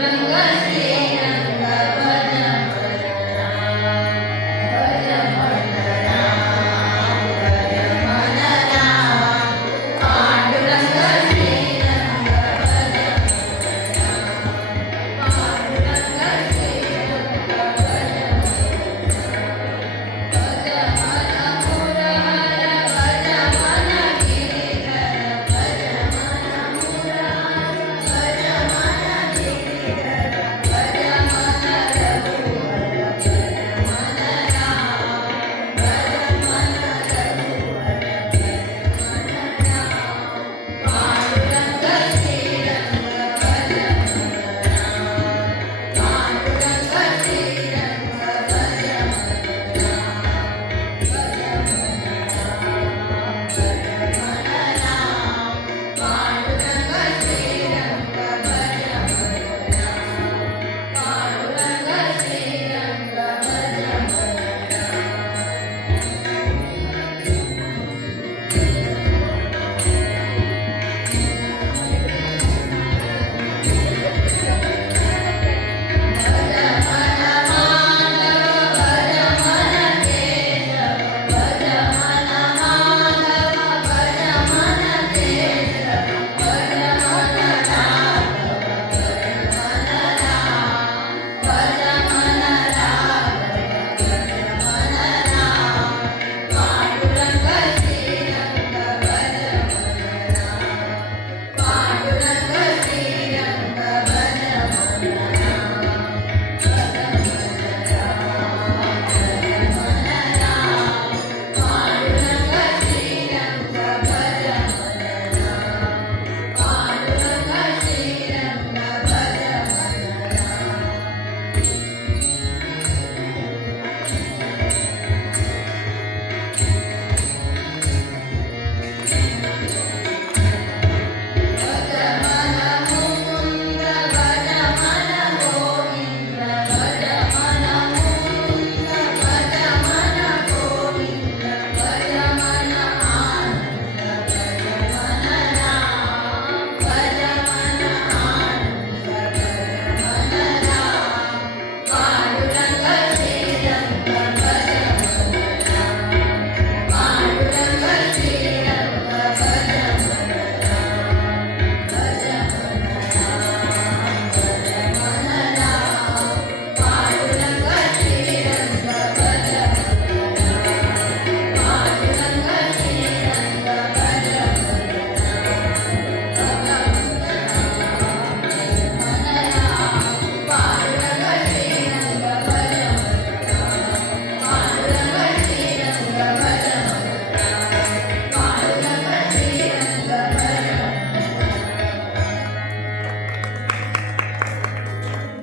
Mangaste.